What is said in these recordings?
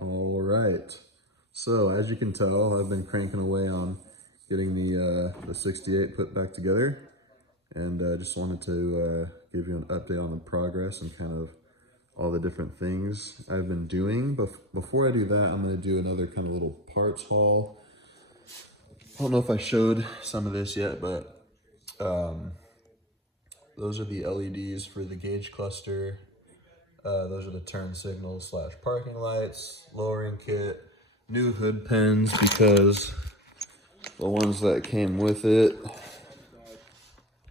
All right. So as you can tell, I've been cranking away on getting the 68 put back together, and just wanted to give you an update on the progress and kind of all the different things I've been doing. But before I do that, I'm going to do another kind of little parts haul. I don't know if I showed some of this yet, but those are the LEDs for the gauge cluster. Those are the turn signals / parking lights, lowering kit, new hood pins because the ones that came with it,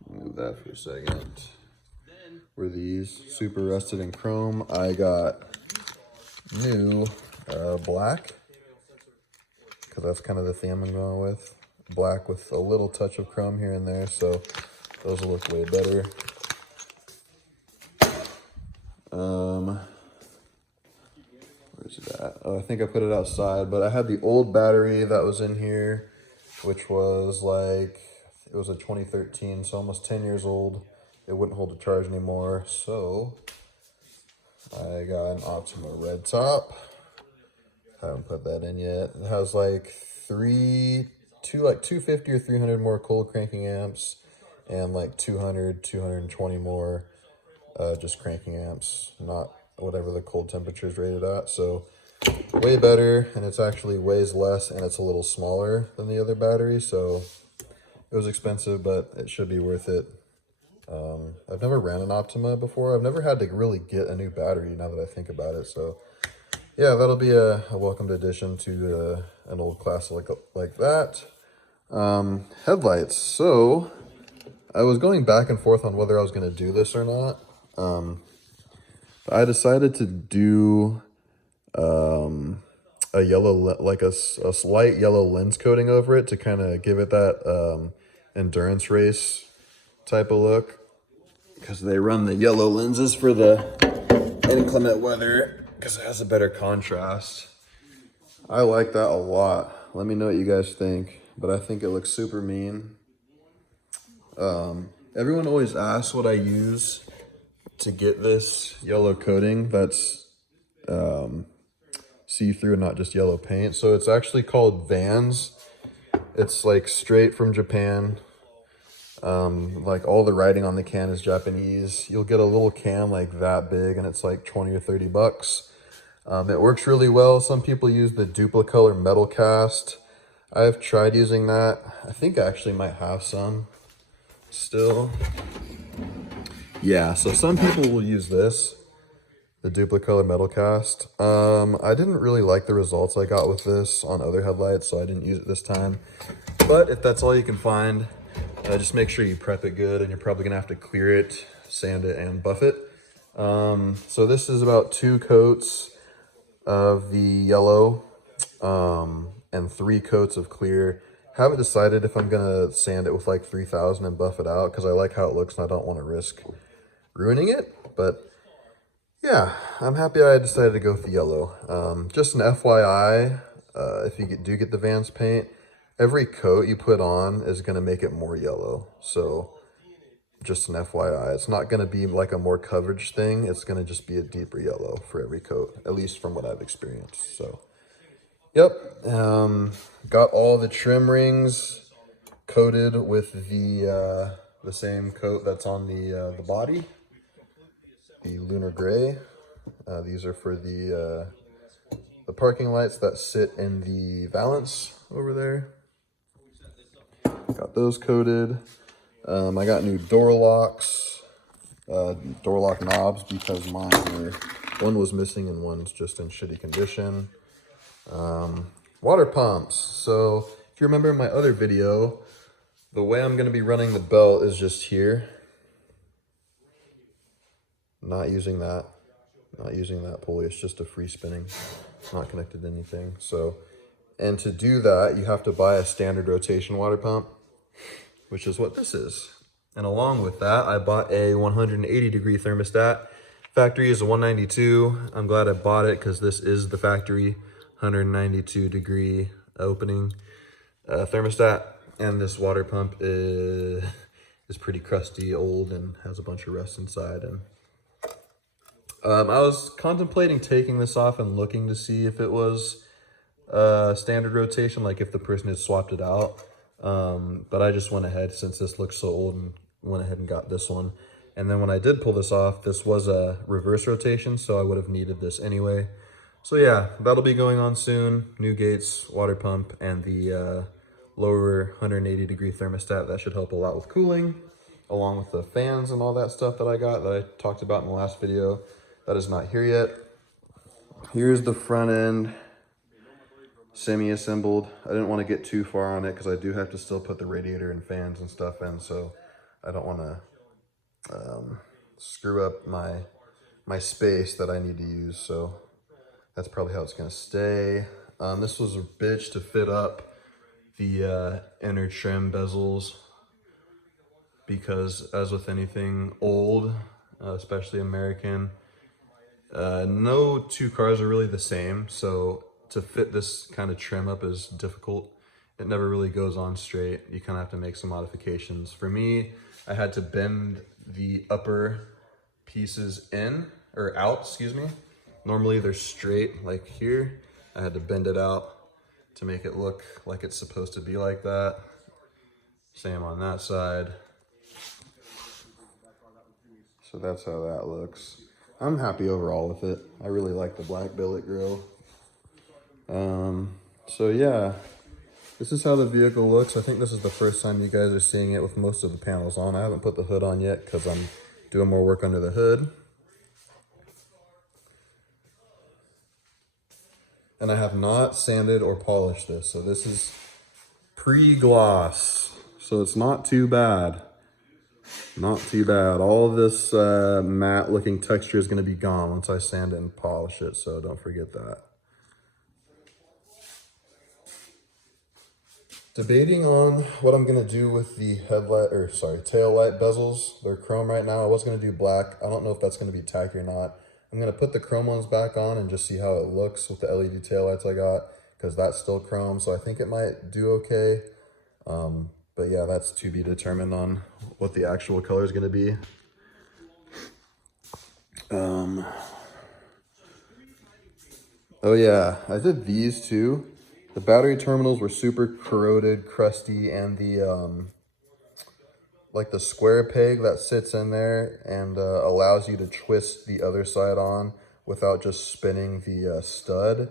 move that for a second, were these super rusted in chrome. I got new black because that's kind of the theme I'm going with. Black with a little touch of chrome here and there, so those will look way better. Where's it at? Oh, I think I put it outside, but I had the old battery that was in here, which was like, it was a 2013, so almost 10 years old. It wouldn't hold a charge anymore, so I got an Optima red top. Haven't put that in yet. It has like 250 or 300 more cold cranking amps and like 220 more just cranking amps, not whatever the cold temperature is rated at. So way better, and it's actually weighs less, and it's a little smaller than the other battery. So it was expensive, but it should be worth it. I've never ran an Optima before. I've never had to really get a new battery now that I think about it. So yeah, that'll be a welcomed addition to an old classic like that. Headlights. So I was going back and forth on whether I was going to do this or not. I decided to do a yellow, like a slight yellow lens coating over it to kind of give it that endurance race type of look, because they run the yellow lenses for the inclement weather because it has a better contrast. I like that a lot. Let me know what you guys think, but I think it looks super mean. Everyone always asks what I use to get this yellow coating that's see-through, not just yellow paint. So it's actually called Vans. It's like straight from Japan. Like all the writing on the can is Japanese. You'll get a little can like that big, and it's like 20 or 30 bucks. It works really well. Some people use the Duplicolor metal cast. I've tried using that. I think I actually might have some still. Yeah, so some people will use this, the Duplicolor metal cast. I didn't really like the results I got with this on other headlights, so I didn't use it this time. But if that's all you can find, just make sure you prep it good, and you're probably gonna have to clear it, sand it, and buff it. So this is about 2 coats of the yellow and 3 coats of clear. Haven't decided if I'm gonna sand it with like 3000 and buff it out, because I like how it looks and I don't want to risk ruining it. But yeah, I'm happy I decided to go with the yellow. Just an FYI, if you do get the Vans paint, every coat you put on is going to make it more yellow. So just an FYI, it's not going to be like a more coverage thing. It's going to just be a deeper yellow for every coat, at least from what I've experienced. So yep, got all the trim rings coated with the same coat that's on the body, the lunar gray. These are for the parking lights that sit in the valance over there. Got those coated. I got new door locks, door lock knobs, because one was missing and one's just in shitty condition. Water pumps. So if you remember my other video, the way I'm going to be running the belt is just here. Not using that pulley. It's just a free spinning, not connected to anything. So, and to do that, you have to buy a standard rotation water pump, which is what this is. And along with that, I bought a 180-degree thermostat. Factory is a 192. I'm glad I bought it because this is the factory 192-degree opening thermostat. And this water pump is pretty crusty, old, and has a bunch of rust inside. And I was contemplating taking this off and looking to see if it was standard rotation, like if the person had swapped it out. But I just went ahead, since this looks so old, and went ahead and got this one. And then when I did pull this off, this was a reverse rotation, so I would have needed this anyway. So yeah, that'll be going on soon. New gates, water pump, and the lower 180-degree thermostat. That should help a lot with cooling, along with the fans and all that stuff that I got that I talked about in the last video. That is not here yet. Here's the front end, semi-assembled. I didn't want to get too far on it because I do have to still put the radiator and fans and stuff in, so I don't want to screw up my space that I need to use. So that's probably how it's going to stay. This was a bitch to fit up the inner trim bezels, because as with anything old, especially American, no two cars are really the same, so to fit this kind of trim up is difficult. It never really goes on straight. You kind of have to make some modifications. For me, I had to bend the upper pieces in, or out, excuse me. Normally they're straight like here. I had to bend it out to make it look like it's supposed to be like that. Same on that side. So that's how that looks. I'm happy overall with it. I really like the black billet grille. So yeah, this is how the vehicle looks. I think this is the first time you guys are seeing it with most of the panels on. I haven't put the hood on yet because I'm doing more work under the hood. And I have not sanded or polished this. So this is pre-gloss. So it's not too bad. Not too bad. All this matte looking texture is going to be gone once I sand it and polish it. So don't forget that. Debating on what I'm going to do with the tail light bezels. They're chrome right now. I was going to do black. I don't know if that's going to be tacky or not. I'm going to put the chrome ones back on and just see how it looks with the LED taillights I got, because that's still chrome. So I think it might do okay. But yeah, that's to be determined on what the actual color is going to be. Oh yeah, I did these too. The battery terminals were super corroded, crusty, and the like the square peg that sits in there and allows you to twist the other side on without just spinning the stud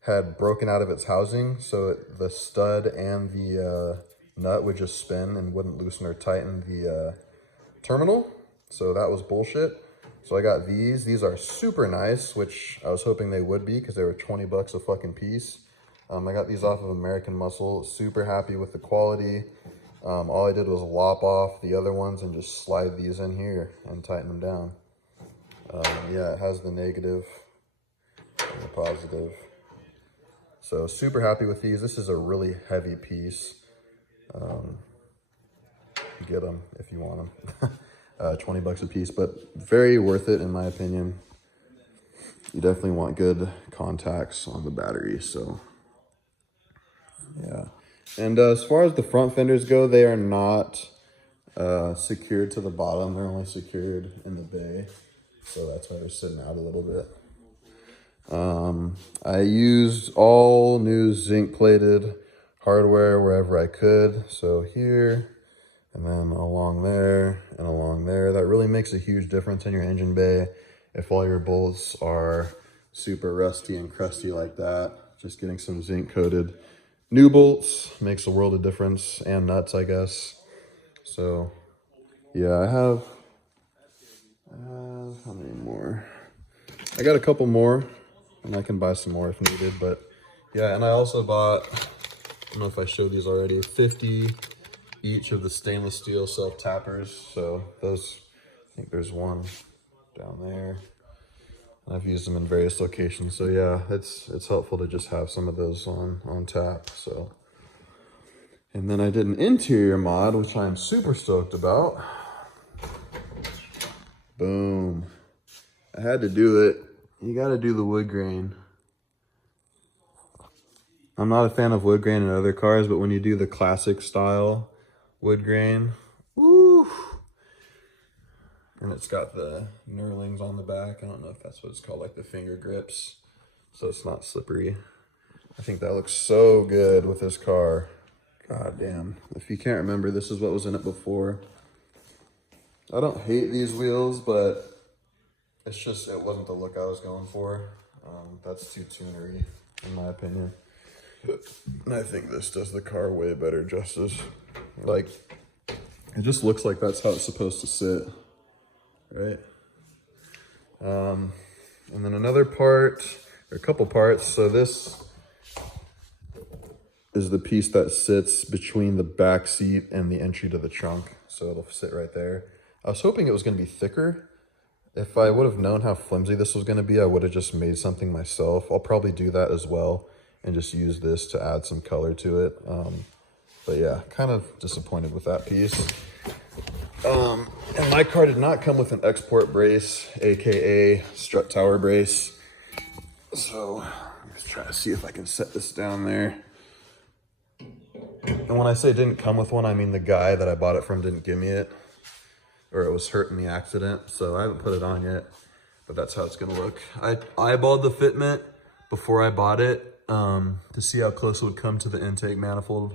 had broken out of its housing. So the stud and the nut would just spin and wouldn't loosen or tighten the terminal. So that was bullshit. So I got these. These are super nice, which I was hoping they would be because they were 20 bucks a fucking piece. I got these off of American Muscle. Super happy with the quality. All I did was lop off the other ones and just slide these in here and tighten them down. Yeah, it has the negative and the positive. So super happy with these. This is a really heavy piece. Get them if you want them. 20 bucks a piece, but very worth it in my opinion. You definitely want good contacts on the battery, so yeah. And as far as the front fenders go, they are not secured to the bottom. They're only secured in the bay, so that's why they're sitting out a little bit. I used all new zinc plated hardware wherever I could. So here, and then along there, and along there. That really makes a huge difference in your engine bay if all your bolts are super rusty and crusty like that. Just getting some zinc coated new bolts makes a world of difference, and nuts, I guess. So yeah, I have how many more? I got a couple more, and I can buy some more if needed. But yeah, and I also bought, I don't know if I showed these already, 50 each of the stainless steel self tappers. So those, I think there's one down there. I've used them in various locations. So yeah, it's helpful to just have some of those on tap. So, and then I did an interior mod, which I'm super stoked about. Boom. I had to do it. You got to do the wood grain. I'm not a fan of wood grain in other cars, but when you do the classic style wood grain, woo, And it's got the knurlings on the back. I don't know if that's what it's called, like the finger grips, so it's not slippery. I think that looks so good with this car. God damn. If you can't remember, this is what was in it before. I don't hate these wheels, but it's just, it wasn't the look I was going for. That's too tunery, in my opinion. And I think this does the car way better justice. Like, it just looks like that's how it's supposed to sit, right? And then another part, or a couple parts. So this is the piece that sits between the back seat and the entry to the trunk. So it'll sit right there. I was hoping it was going to be thicker. If I would have known how flimsy this was going to be, I would have just made something myself. I'll probably do that as well and just use this to add some color to it. But yeah, kind of disappointed with that piece. And my car did not come with an export brace, aka strut tower brace. So let's try to see if I can set this down there. And when I say didn't come with one, I mean the guy that I bought it from didn't give me it, or it was hurt in the accident. So I haven't put it on yet, but that's how it's gonna look. I eyeballed the fitment before I bought it to see how close it would come to the intake manifold.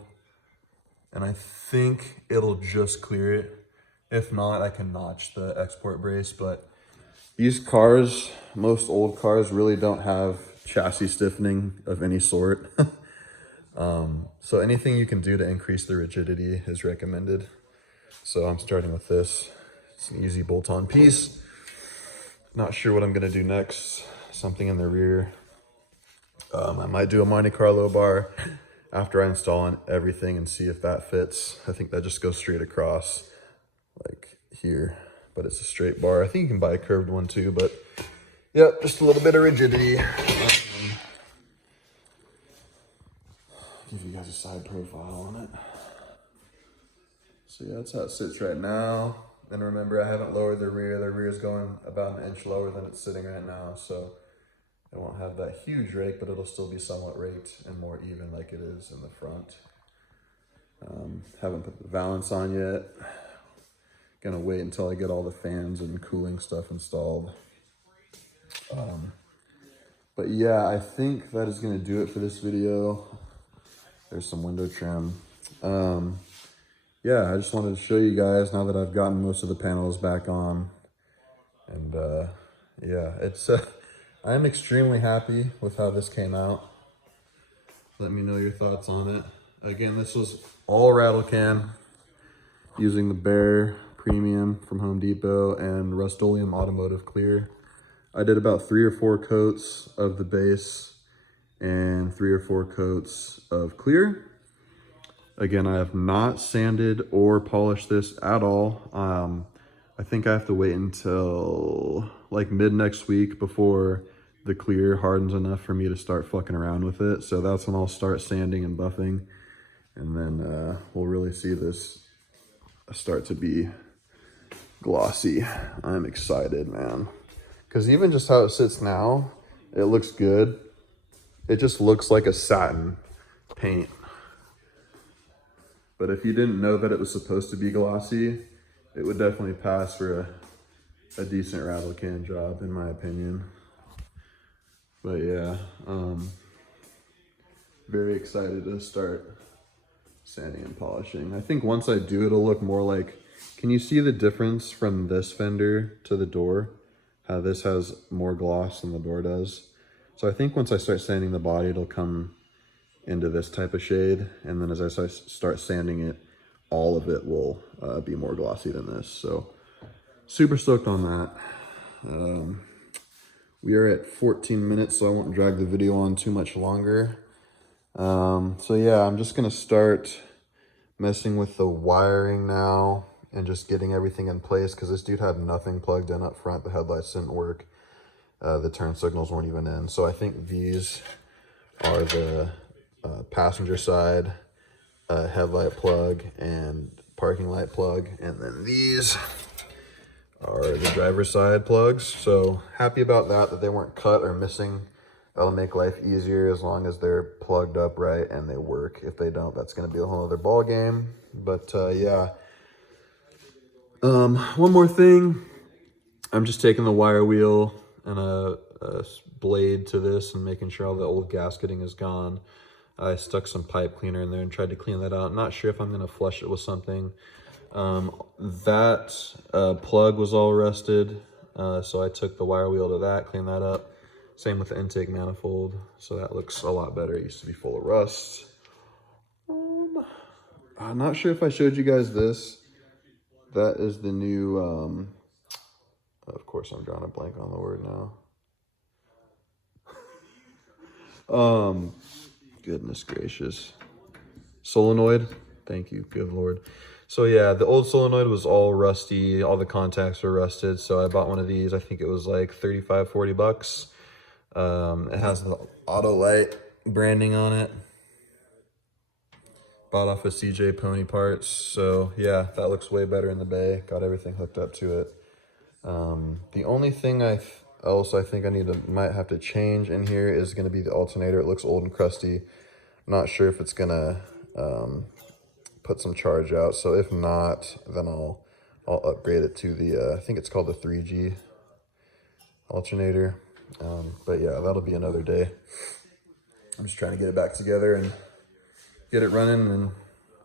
And I think it'll just clear it. If not, I can notch the export brace, but these cars, most old cars, really don't have chassis stiffening of any sort. So anything you can do to increase the rigidity is recommended. So I'm starting with this. It's an easy bolt-on piece. Not sure what I'm gonna do next. Something in the rear. I might do a Monte Carlo bar after I install everything and see if that fits. I think that just goes straight across, like here, but it's a straight bar. I think you can buy a curved one too, but yep, just a little bit of rigidity. Give you guys a side profile on it. So yeah, that's how it sits right now. And remember, I haven't lowered the rear. The rear is going about an inch lower than it's sitting right now, so it won't have that huge rake, but it'll still be somewhat raked and more even like it is in the front. Haven't put the valance on yet. Gonna wait until I get all the fans and cooling stuff installed. But yeah, I think that is gonna do it for this video. There's some window trim. Yeah, I just wanted to show you guys now that I've gotten most of the panels back on. And yeah, it's I'm extremely happy with how this came out. Let me know your thoughts on it. Again, this was all rattle can using the Bear Premium from Home Depot and Rust-Oleum Automotive Clear. I did about 3 or 4 coats of the base and 3 or 4 coats of clear. Again, I have not sanded or polished this at all. I think I have to wait until like mid next week before the clear hardens enough for me to start fucking around with it. So that's when I'll start sanding and buffing. And then we'll really see this start to be glossy. I'm excited, man. Because even just how it sits now, it looks good. It just looks like a satin paint. But if you didn't know that it was supposed to be glossy, it would definitely pass for a decent rattle can job, in my opinion. But yeah, very excited to start sanding and polishing. I think once I do, it'll look more like, can you see the difference from this fender to the door? How this has more gloss than the door does. So I think once I start sanding the body, it'll come into this type of shade. And then as I start sanding it, all of it will be more glossy than this. So super stoked on that. We are at 14 minutes, so I won't drag the video on too much longer. So yeah, I'm just gonna start messing with the wiring now and just getting everything in place, because this dude had nothing plugged in up front. The headlights didn't work. The turn signals weren't even in. So I think these are the passenger side headlight plug and parking light plug, and then these are the driver's side plugs. So happy about that they weren't cut or missing. That'll make life easier as long as they're plugged up right and they work. If they don't, that's going to be a whole other ball game. But yeah, one more thing. I'm just taking the wire wheel and a blade to this and making sure all the old gasketing is gone. I stuck some pipe cleaner in there and tried to clean that out. Not sure if I'm gonna flush it with something. That plug was all rusted, so I took the wire wheel to that, cleaned that up. Same with the intake manifold, so that looks a lot better. It used to be full of rust. I'm not sure if I showed you guys this. That is the new, of course I'm drawing a blank on the word now. Goodness gracious. Solenoid. Thank you, good Lord. So yeah, the old solenoid was all rusty. All the contacts were rusted. So I bought one of these. I think it was like 35, 40 bucks. It has the auto light branding on it. Bought off of CJ Pony Parts. So yeah, that looks way better in the bay. Got everything hooked up to it. The only thing else I think I might have to change in here is going to be the alternator. It looks old and crusty. I'm not sure if it's going to put some charge out. So if not, then I'll upgrade it to the, I think it's called the 3G alternator. But yeah, that'll be another day. I'm just trying to get it back together and get it running and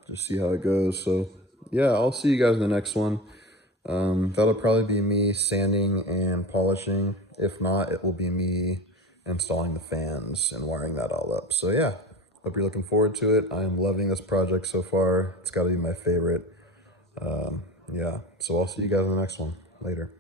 just see how it goes. So yeah, I'll see you guys in the next one. That'll probably be me sanding and polishing. If not, it will be me installing the fans and wiring that all up. So yeah, hope you're looking forward to it. I am loving this project so far. It's got to be my favorite. Yeah, so I'll see you guys in the next one. Later.